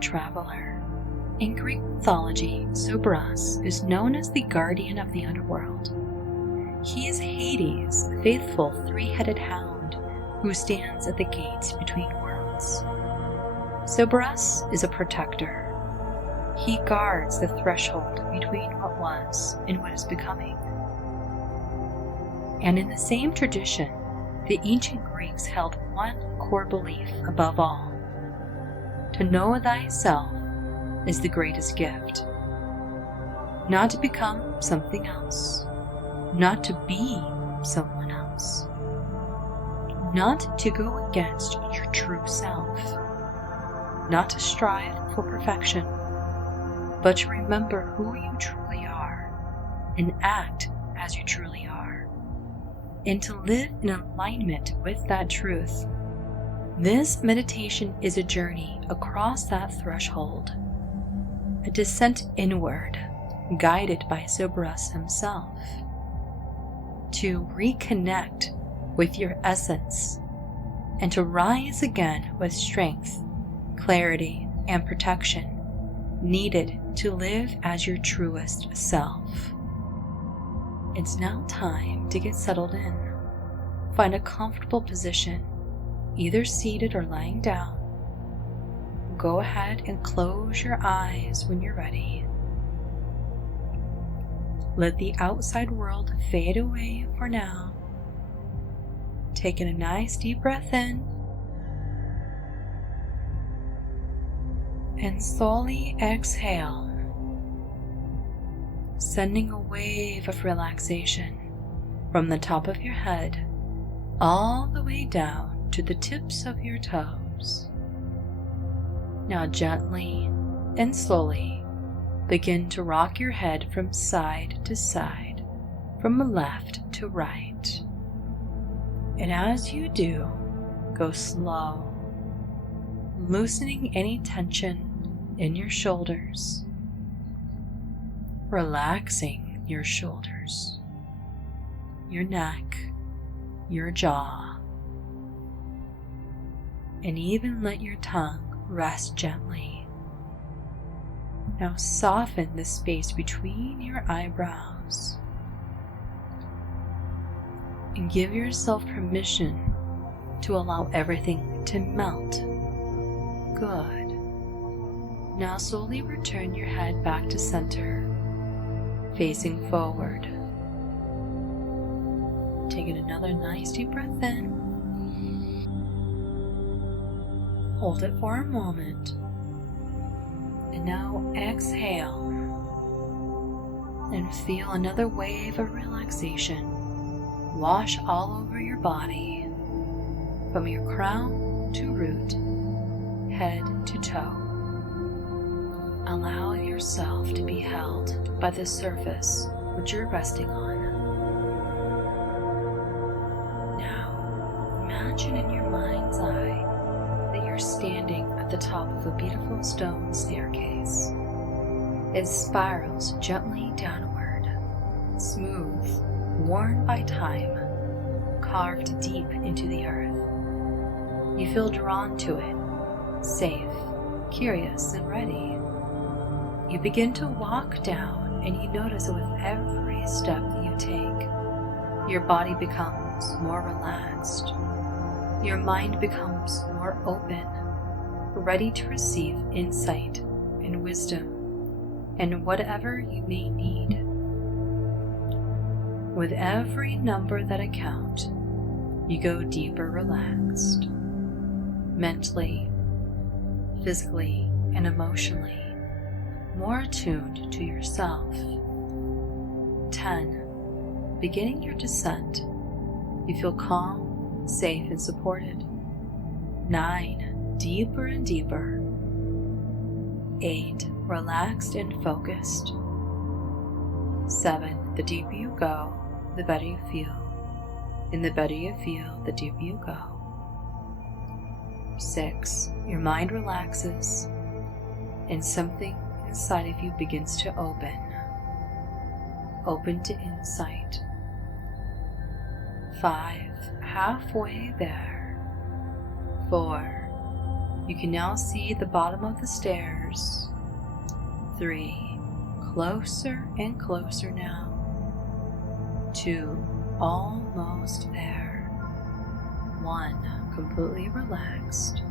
traveler. In Greek mythology, Cerberus is known as the guardian of the underworld. He is Hades, the faithful three-headed hound who stands at the gates between worlds. Cerberus is a protector. He guards the threshold between what was and what is becoming. And in the same tradition, the ancient Greeks held one core belief above all: to know thyself is the greatest gift. Not to become something else, not to be someone else, not to go against your true self, not to strive for perfection, but to remember who you truly are and act as you truly are, and to live in alignment with that truth. This meditation is a journey across that threshold, a descent inward, guided by Cerberus himself, to reconnect with your essence and to rise again with strength, clarity, and protection needed to live as your truest self. It's now time to get settled in. Find a comfortable position, either seated or lying down. Go ahead and close your eyes when you're ready. Let the outside world fade away for now. Taking a nice deep breath in, and slowly exhale, sending a wave of relaxation from the top of your head all the way down to the tips of your toes. Now gently and slowly begin to rock your head from side to side, from left to right. And as you do, go slow, loosening any tension in your shoulders, relaxing your shoulders, your neck, your jaw, and even let your tongue rest gently. Now soften the space between your eyebrows and give yourself permission to allow everything to melt. Good. Now slowly return your head back to center, facing forward. Taking another nice deep breath in. Hold it for a moment. And now exhale. And feel another wave of relaxation wash all over your body, from your crown to root, head to toe. Allow yourself to be held by the surface which you're resting on. Now, imagine in your mind's eye that you're standing at the top of a beautiful stone staircase. It spirals gently downward, smooth, worn by time, carved deep into the earth. You feel drawn to it, safe, curious, and ready. You begin to walk down, and you notice that with every step that you take, your body becomes more relaxed. Your mind becomes more open, ready to receive insight and wisdom and whatever you may need. With every number that I count, you go deeper relaxed, mentally, physically, and emotionally, more attuned to yourself. 10. Beginning your descent, you feel calm, safe, and supported. 9. Deeper and deeper. 8. Relaxed and focused. 7. The deeper you go, the better you feel. And the better you feel, the deeper you go. 6. Your mind relaxes, and something inside of you begins to open. Open to insight. 5. Halfway there. 4. You can now see the bottom of the stairs. 3. Closer and closer now. 2. Almost there. 1. Completely relaxed.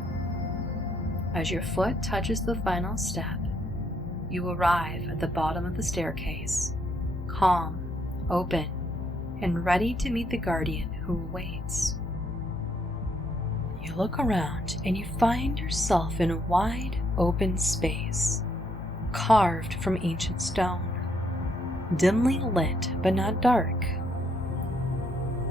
As your foot touches the final step, you arrive at the bottom of the staircase, calm, open, and ready to meet the guardian who awaits. You look around and you find yourself in a wide, open space, carved from ancient stone, dimly lit but not dark.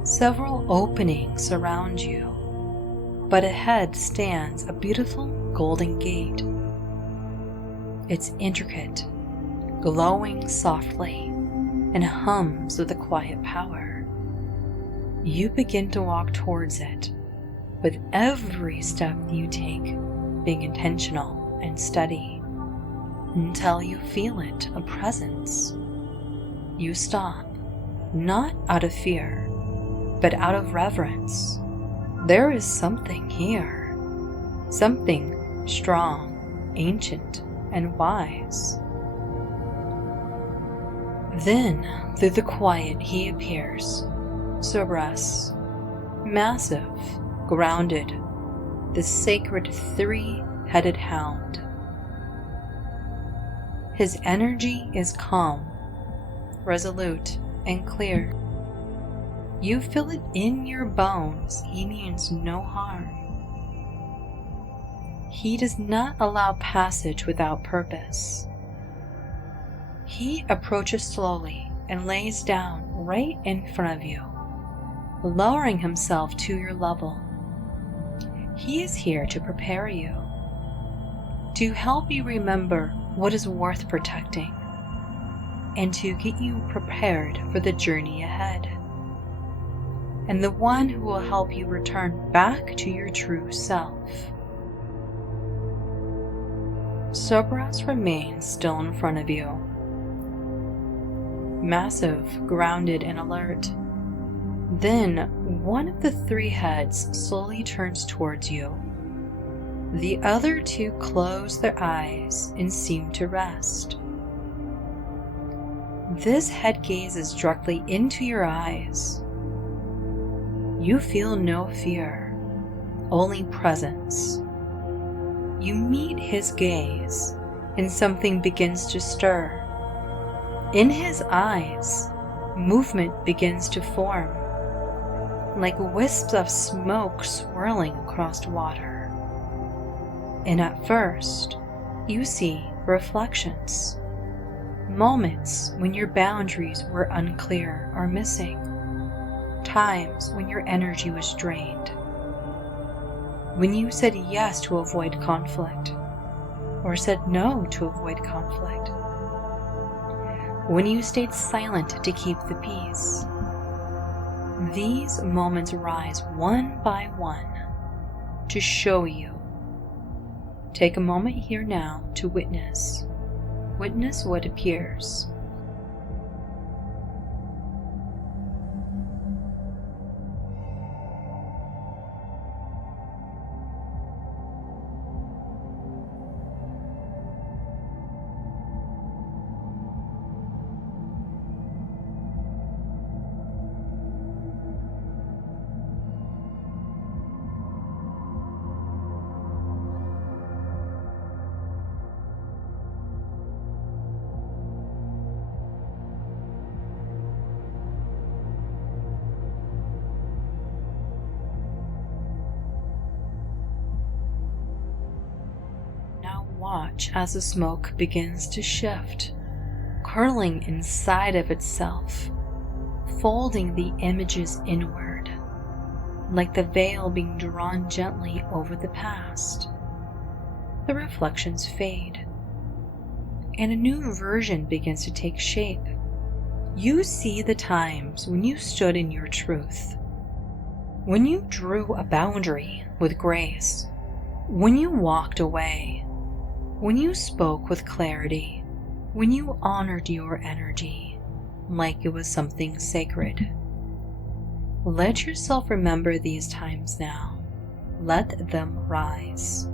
Several openings surround you, but ahead stands a beautiful golden gate. It's intricate, glowing softly, and hums with a quiet power. You begin to walk towards it, with every step you take being intentional and steady, until you feel it, a presence. You stop, not out of fear, but out of reverence. There is something here, something strong, ancient, and wise. Then, through the quiet, he appears, Cerberus, massive, grounded, the sacred 3-headed hound. His energy is calm, resolute, and clear. You feel it in your bones. He means no harm. He does not allow passage without purpose. He approaches slowly and lays down right in front of you, lowering himself to your level. He is here to prepare you, to help you remember what is worth protecting, and to get you prepared for the journey ahead, and the one who will help you return back to your true self. Cerberus remains still in front of you, massive, grounded, and alert. Then one of the 3 heads slowly turns towards you. The other 2 close their eyes and seem to rest. This head gazes directly into your eyes. You feel no fear, only presence. You meet his gaze, and something begins to stir. In his eyes, movement begins to form, like wisps of smoke swirling across water. And at first, you see reflections, moments when your boundaries were unclear or missing, times when your energy was drained, when you said yes to avoid conflict, or said no to avoid conflict, when you stayed silent to keep the peace. These moments rise one by one to show you. Take a moment here now to witness what appears. Watch as the smoke begins to shift, curling inside of itself, folding the images inward, like the veil being drawn gently over the past. The reflections fade, and a new version begins to take shape. You see the times when you stood in your truth, when you drew a boundary with grace, when you walked away, when you spoke with clarity, when you honored your energy like it was something sacred. Let yourself remember these times now. Let them rise.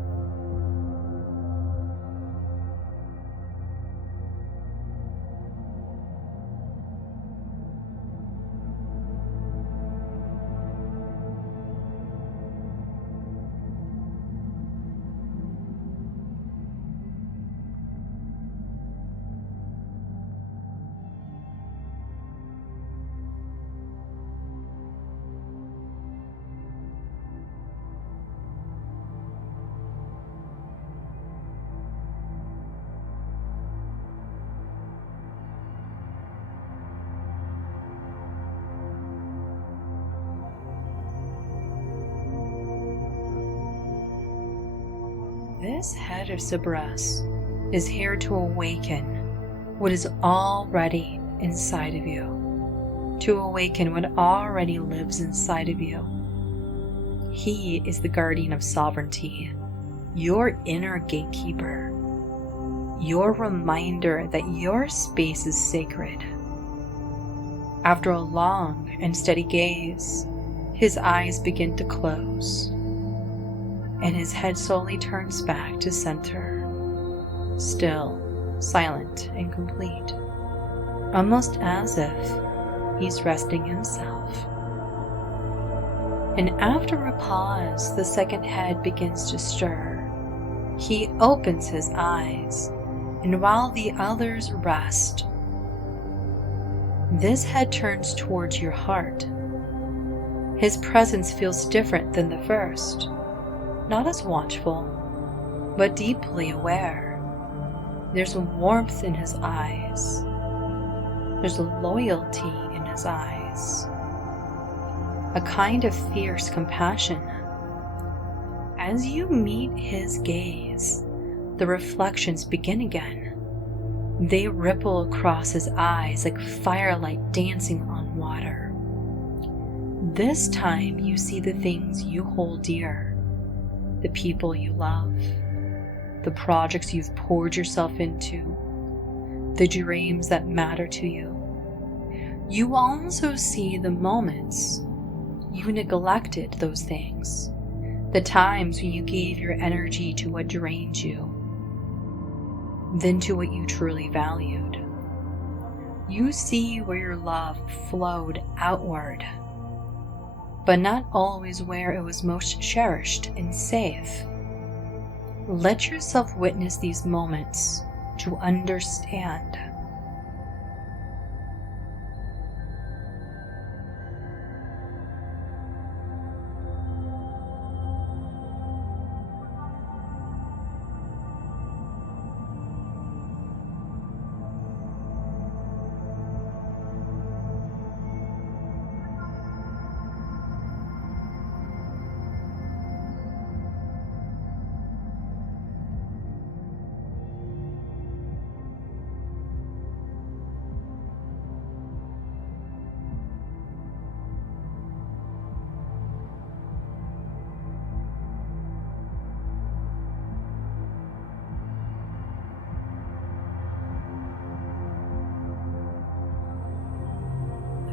This head of Cerberus is here to awaken what is already inside of you, to awaken what already lives inside of you. He is the guardian of sovereignty, your inner gatekeeper, your reminder that your space is sacred. After a long and steady gaze, his eyes begin to close, and his head slowly turns back to center, still, silent, and complete, almost as if he's resting himself. And after a pause, the second head begins to stir. He opens his eyes, and while the others rest, this head turns towards your heart. His presence feels different than the first, not as watchful, but deeply aware. There's a warmth in his eyes. There's a loyalty in his eyes. A kind of fierce compassion. As you meet his gaze, the reflections begin again. They ripple across his eyes like firelight dancing on water. This time you see the things you hold dear, the people you love, the projects you've poured yourself into, the dreams that matter to you. You also see the moments you neglected those things, the times when you gave your energy to what drained you, then to what you truly valued. You see where your love flowed outward, but not always where it was most cherished and safe. Let yourself witness these moments to understand.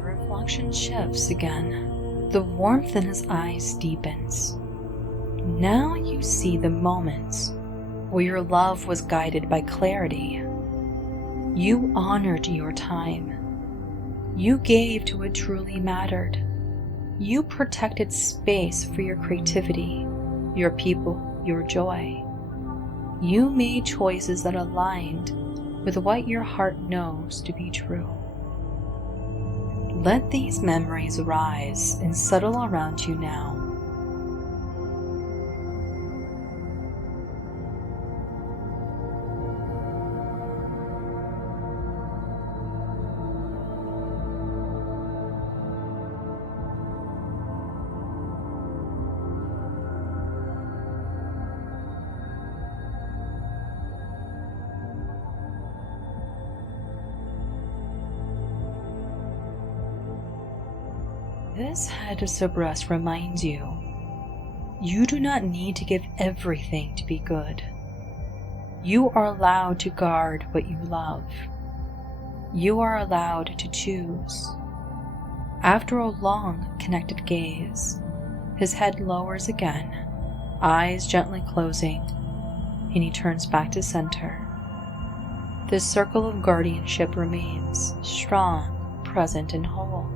Reflection shifts again. The warmth in his eyes deepens. Now you see the moments where your love was guided by clarity. You honored your time. You gave to what truly mattered. You protected space for your creativity, your people, your joy. You made choices that aligned with what your heart knows to be true. Let these memories rise and settle around you now. This head of Cerberus reminds you, you do not need to give everything to be good. You are allowed to guard what you love. You are allowed to choose. After a long, connected gaze, his head lowers again, eyes gently closing, and he turns back to center. This circle of guardianship remains strong, present, and whole.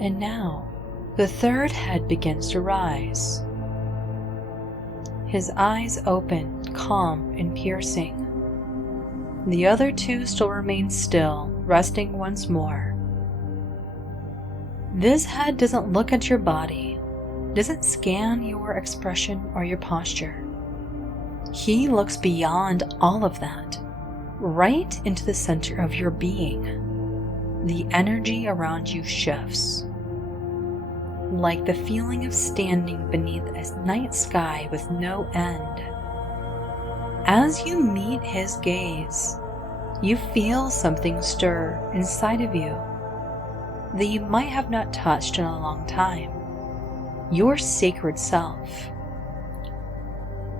And now, the third head begins to rise. His eyes open, calm and piercing. The other two still remain still, resting once more. This head doesn't look at your body, doesn't scan your expression or your posture. He looks beyond all of that, right into the center of your being. The energy around you shifts. like the feeling of standing beneath a night sky with no end. As you meet his gaze, you feel something stir inside of you that you might have not touched in a long time. Your sacred self.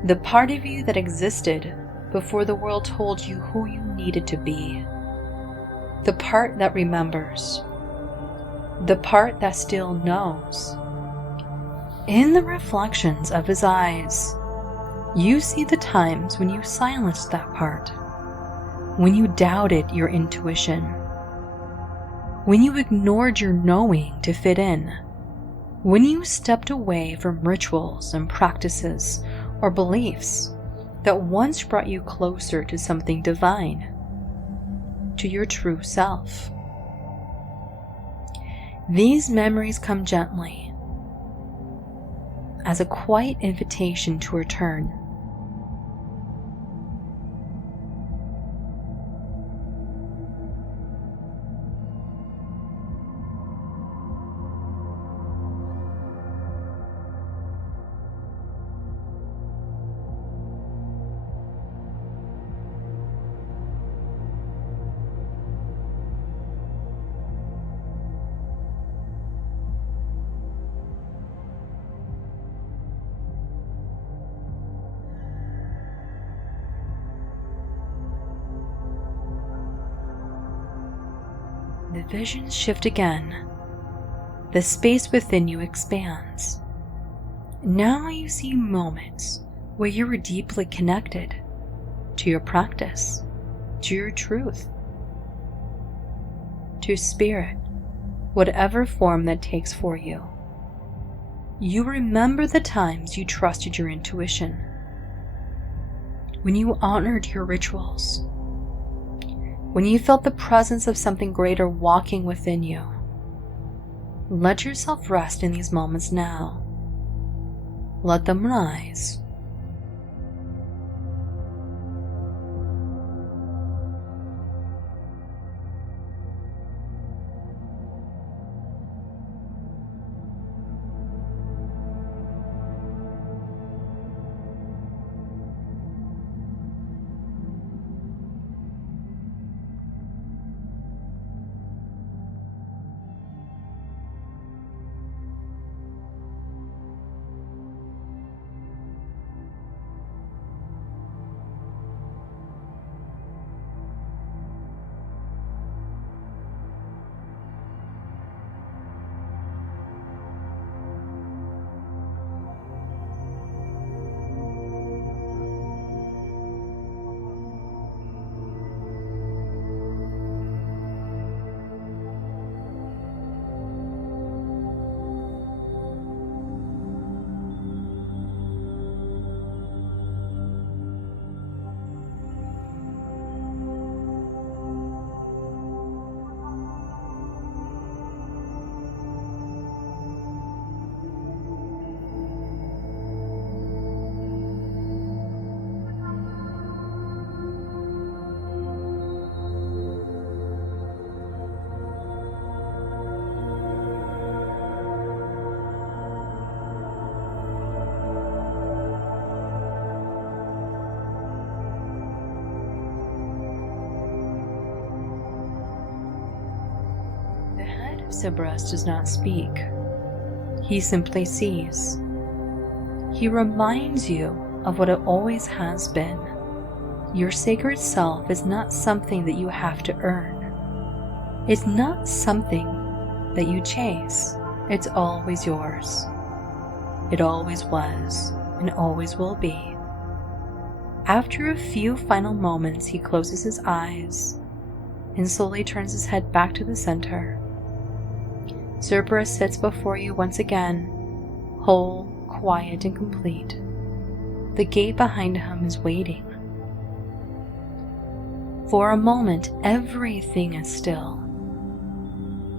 The part of you that existed before the world told you who you needed to be. The part that remembers. The part that still knows. In the reflections of his eyes, you see the times when you silenced that part, when you doubted your intuition, when you ignored your knowing to fit in, when you stepped away from rituals and practices or beliefs that once brought you closer to something divine, to your true self. These memories come gently, as a quiet invitation to return. The visions shift again. The space within you expands. Now you see moments where you are deeply connected to your practice, to your truth, to spirit, whatever form that takes for you. You remember the times you trusted your intuition, when you honored your rituals, when you felt the presence of something greater walking within you. Let yourself rest in these moments now. Let them rise. Cerberus does not speak. He simply sees. He reminds you of what it always has been. Your sacred self is not something that you have to earn. It's not something that you chase. It's always yours. It always was and always will be. After a few final moments, he closes his eyes and slowly turns his head back to the center. Cerberus sits before you once again, whole, quiet, and complete. The gate behind him is waiting. For a moment, everything is still.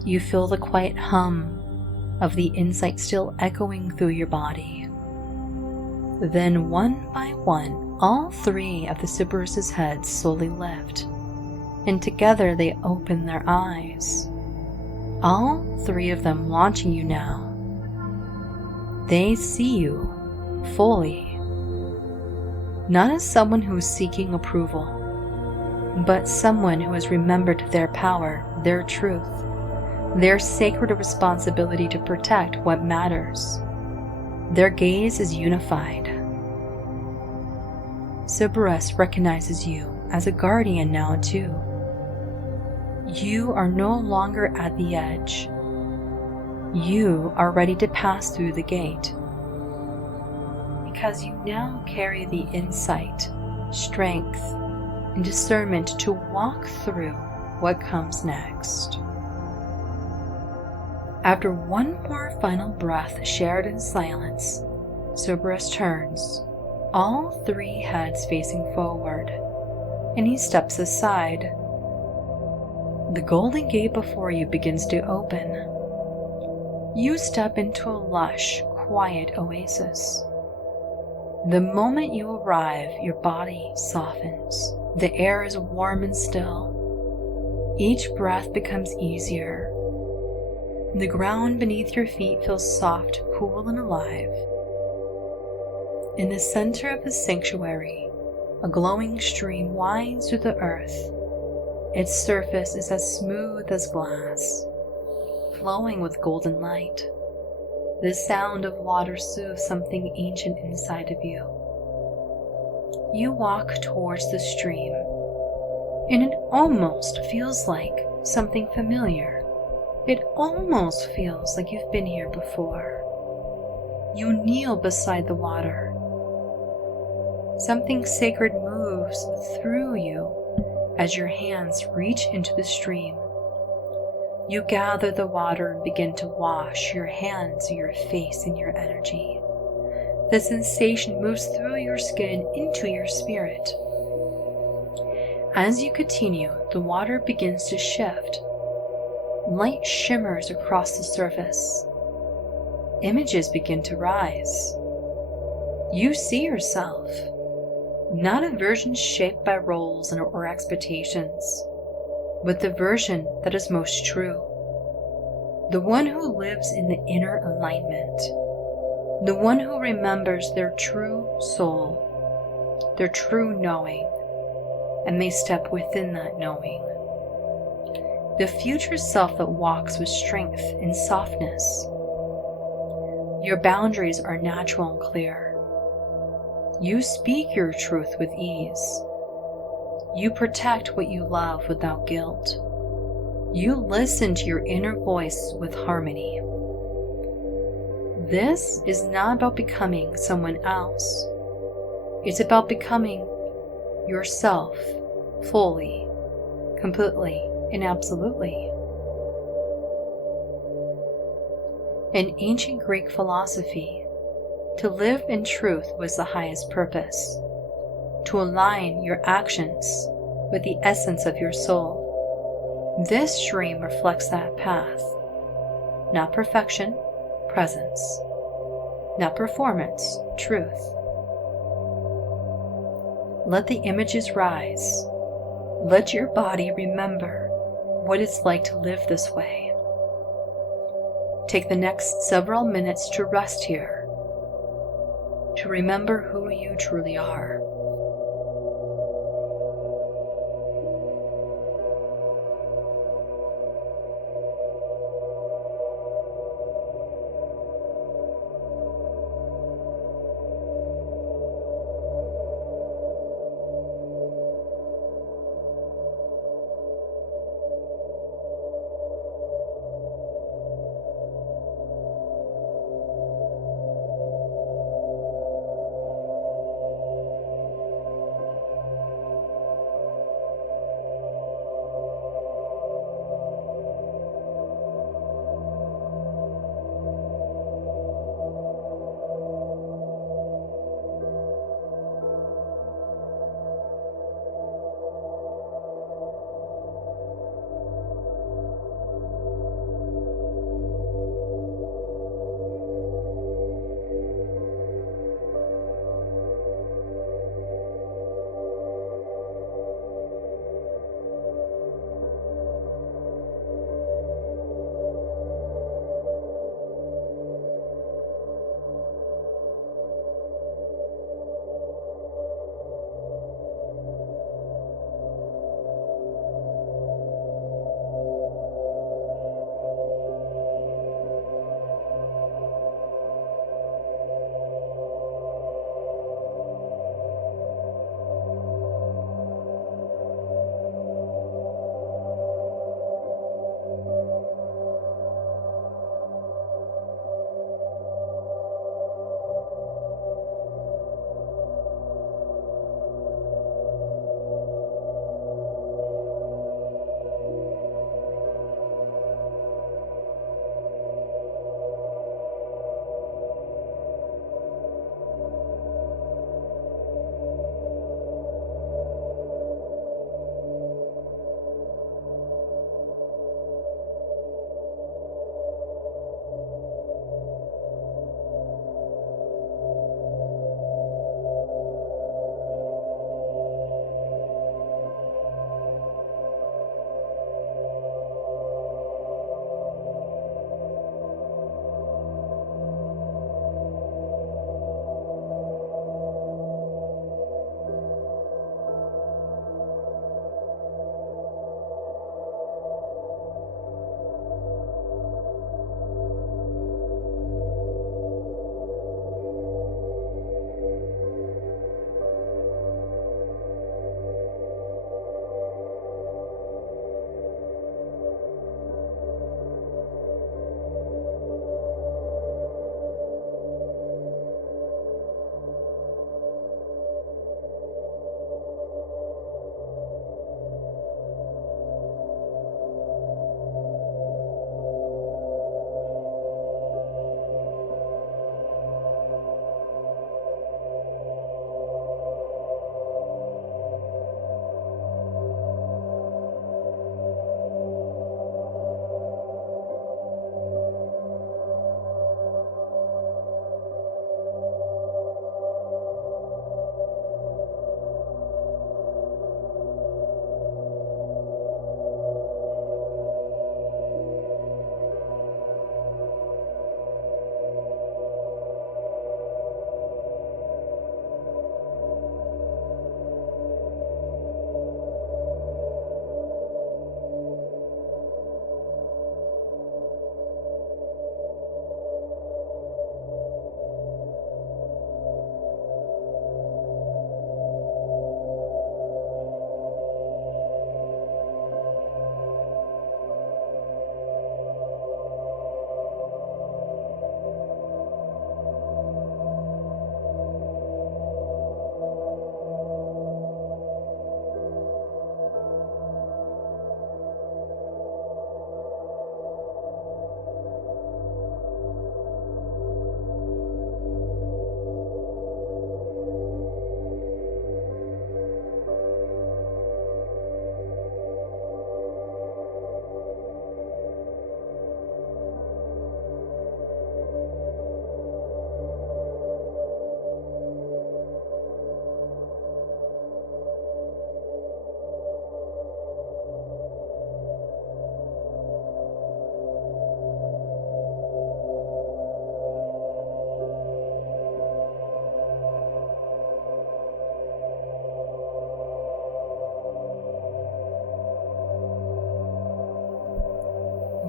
You feel the quiet hum of the insight still echoing through your body. Then, one by one, all three of the Cerberus' heads slowly lift, and together they open their eyes. All three of them watching you now, They see you fully, not as someone who is seeking approval, but someone who has remembered their power, their truth, their sacred responsibility to protect what matters. Their gaze is unified. Cerberus recognizes you as a guardian now too. You are no longer at the edge. You are ready to pass through the gate, because you now carry the insight, strength, and discernment to walk through what comes next. After one more final breath shared in silence, Cerberus turns, all three heads facing forward, and he steps aside. The golden gate before you begins to open. You step into a lush, quiet oasis. The moment you arrive, your body softens. The air is warm and still. Each breath becomes easier. The ground beneath your feet feels soft, cool, and alive. In the center of the sanctuary, a glowing stream winds through the earth. Its surface is as smooth as glass, flowing with golden light. The sound of water soothes something ancient inside of you. You walk towards the stream, and it almost feels like something familiar. It almost feels like you've been here before. You kneel beside the water. Something sacred moves through you as your hands reach into the stream. You gather the water and begin to wash your hands, your face, and your energy. The sensation moves through your skin into your spirit. As you continue, the water begins to shift. Light shimmers across the surface. Images begin to rise. You see yourself, not a version shaped by roles or expectations, but the version that is most true. The one who lives in the inner alignment. The one who remembers their true soul, their true knowing, and they step within that knowing. The future self that walks with strength and softness. Your boundaries are natural and clear. You speak your truth with ease. You protect what you love without guilt. You listen to your inner voice with harmony. This is not about becoming someone else. It's about becoming yourself fully, completely, and absolutely. In ancient Greek philosophy, to live in truth was the highest purpose, to align your actions with the essence of your soul. This dream reflects that path. Not perfection, presence. Not performance, truth. Let the images rise. Let your body remember what it's like to live this way. Take the next several minutes to rest here, to remember who you truly are.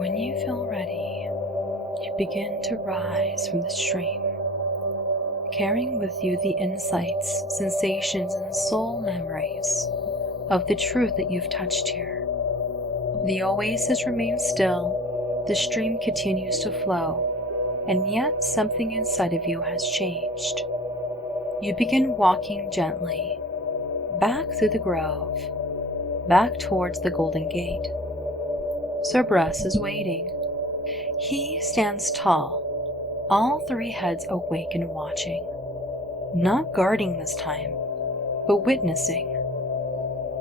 When you feel ready, you begin to rise from the stream, carrying with you the insights, sensations, and soul memories of the truth that you've touched here. The oasis remains still, the stream continues to flow, and yet something inside of you has changed. You begin walking gently, back through the grove, back towards the Golden Gate. Cerberus is waiting. He stands tall, all three heads awake and watching, not guarding this time, but witnessing.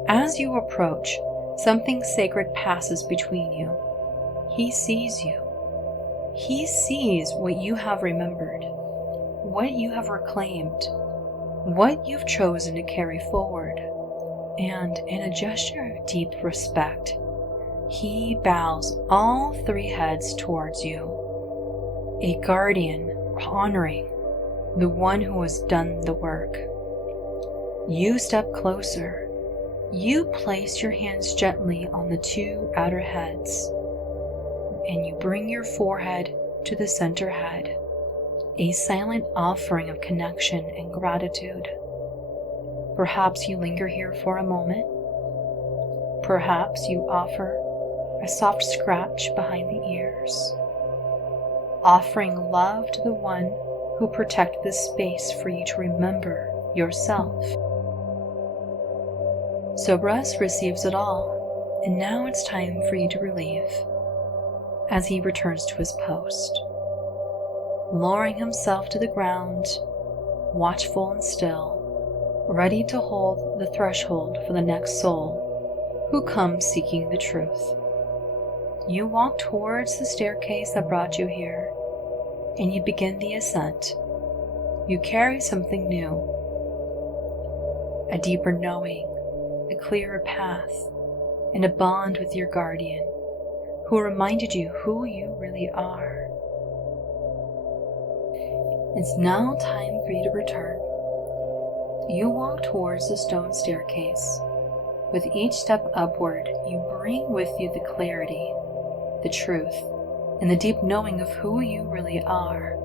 As you approach, something sacred passes between you. He sees you. He sees what you have remembered, what you have reclaimed, what you've chosen to carry forward, and in a gesture of deep respect, he bows all three heads towards you, a guardian honoring the one who has done the work. You step closer. You place your hands gently on the two outer heads, and you bring your forehead to the center head, a silent offering of connection and gratitude. Perhaps you linger here for a moment. Perhaps you offer a soft scratch behind the ears, offering love to the one who protected this space for you to remember yourself. Cerberus receives it all, and now it's time for you to relieve, as he returns to his post, lowering himself to the ground, watchful and still, ready to hold the threshold for the next soul who comes seeking the truth. You walk towards the staircase that brought you here, and you begin the ascent. You carry something new, a deeper knowing, a clearer path, and a bond with your guardian, who reminded you who you really are. It's now time for you to return. You walk towards the stone staircase. With each step upward, you bring with you the clarity, the truth, and the deep knowing of who you really are.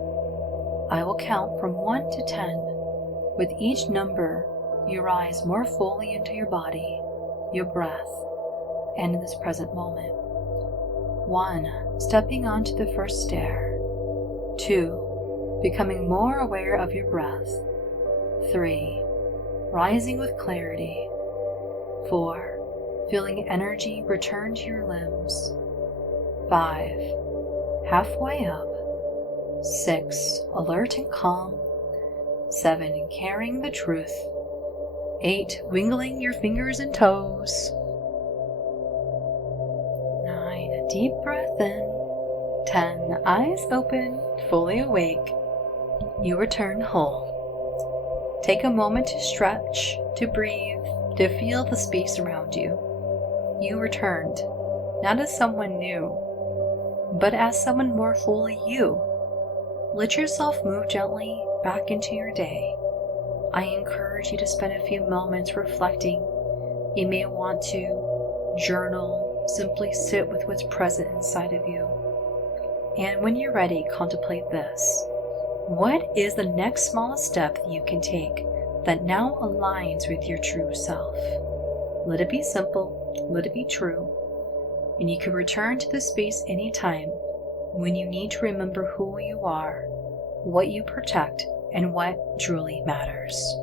I will count from 1 to 10. With each number, you rise more fully into your body, your breath, and in this present moment. 1, stepping onto the first stair. 2, becoming more aware of your breath. 3, rising with clarity. 4, feeling energy return to your limbs. 5, halfway up. 6, alert and calm. 7, carrying the truth. 8, wiggling your fingers and toes. 9, a deep breath in. 10, eyes open, fully awake. You return whole. Take a moment to stretch, to breathe, to feel the space around you. You returned, not as someone new, but as someone more fully you. Let yourself move gently back into your day. I encourage you to spend a few moments reflecting. You may want to journal, simply sit with what's present inside of you. And when you're ready, contemplate this. What is the next smallest step that you can take that now aligns with your true self? Let it be simple, let it be true, and you can return to this space anytime when you need to remember who you are, what you protect, and what truly matters.